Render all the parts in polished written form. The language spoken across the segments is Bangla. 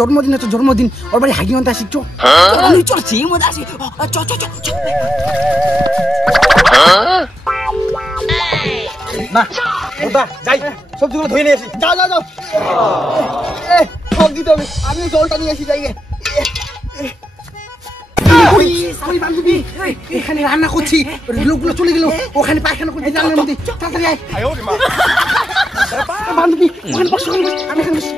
জন্মদিন আছে, জন্মদিন ওর বাড়ি হাগি আনতে আসি। চলছি মজা আসি। না ওটা যাই, সবজিগুলো ধুয়ে নিয়ে আসি। যাও যাও যাও, সব দিতে হবে। আমি জলটা নিয়ে আসি, যাই। এখানে রান্না করছি, লোকগুলো চলে গেল ওখানে পায়খানা করছি রান্নার মধ্যে। তাড়াতাড়ি আয় বান্ধবী, ওখানে বসো, আমি এখানে বসি।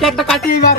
কেকটা কাটি এবার।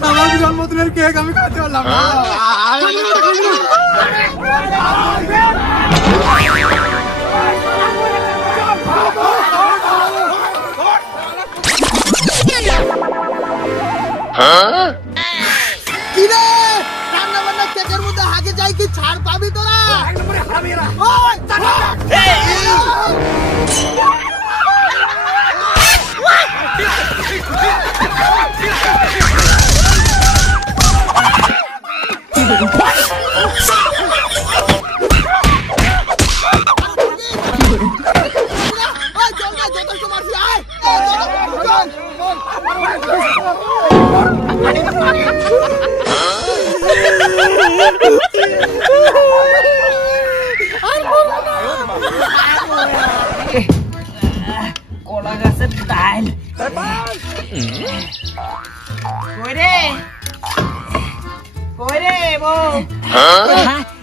সাবধানে জন্মদিনের কেক আমি খাতে পারলাম না। কিরে রান্না বান্না কেকের মধ্যে হাগে যাই কি ছাড় পাবি তোরা? কলা গাছের ডাল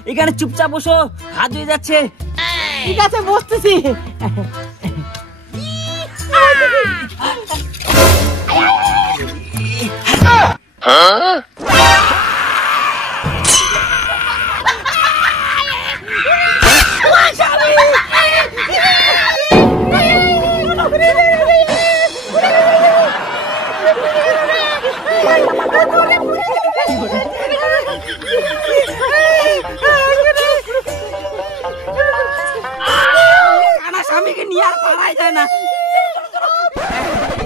এখানে চুপচাপ বসো, হাত ধুয়ে যাচ্ছে। ঠিক আছে বসতেছি। স্বামীকে নিয়ে আর পারাই যায় না,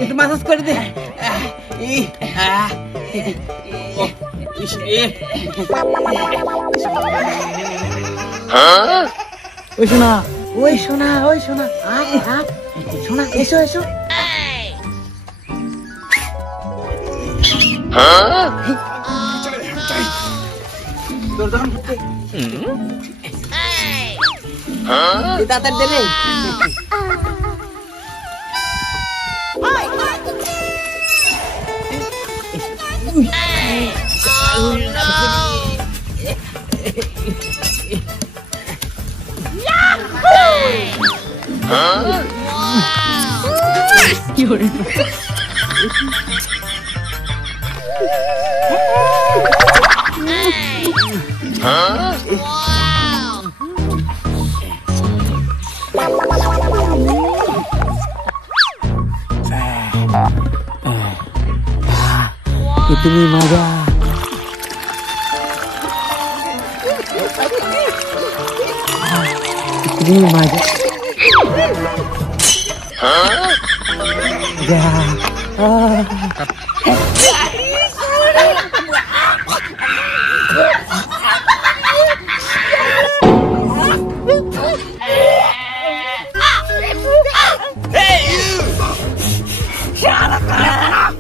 একটু মাসাজ করে দে। ওই শোনা, ওই শোনা, ওই শোনা, আয় আয় শোনা, এসো এসো। তাড়াতাড়ি দেবে। কি করে कितनी मजा कितनी मजा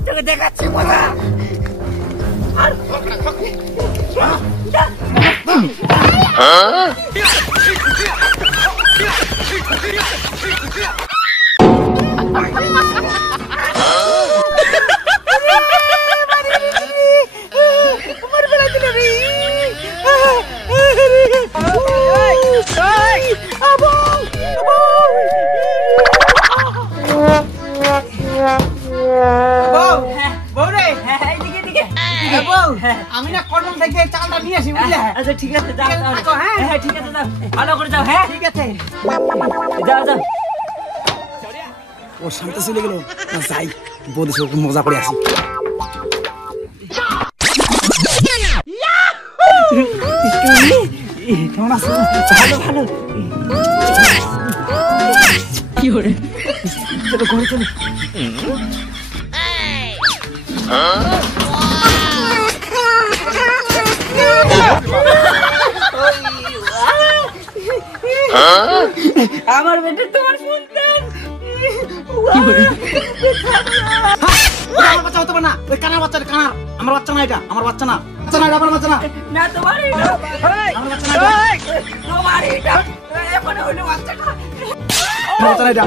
তোকে দেখাচ্ছি মজা আমি না কলম থেকে চালটা নিয়ে আসি বুঝলে? আচ্ছা ঠিক আছে যাও যাও থাকো, হ্যাঁ? হ্যাঁ ঠিক আছে যাও ভালো করে যাও হ্যাঁ ঠিক আছে। যাও যাও ও শান্ত চলে গেল, যাই বৌদি সব মজা করে আসি। কেমন আছো? ভালো ভালো কি করে চলো ঘরে চলো। আমার বেটা তোমার সন্তান কি করে? আমার বাচ্চা হতে পারে না, ওই কানার বাচ্চা, কানার। আমার বাচ্চা না এটা, আমার বাচ্চা না, বাচ্চা না, আমার বাচ্চা না, না তোমার এটা আমার বাচ্চা না এটা, তোমার এটা এখন হলো বাচ্চাটা আমার বাচ্চা না এটা।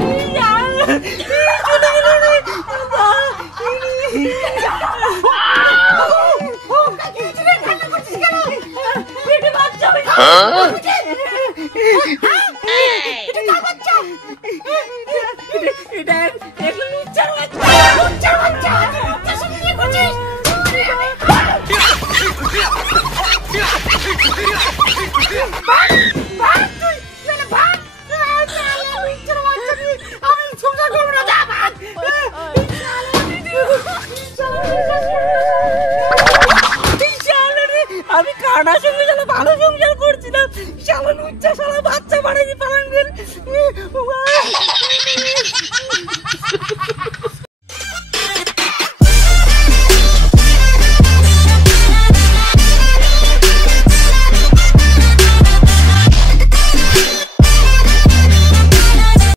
আমি কানা সঙ্গে শালা ভালো সংসার করছিলাম শালা লুচ্চা শালা বাচ্চা বাড়াইতে পারেন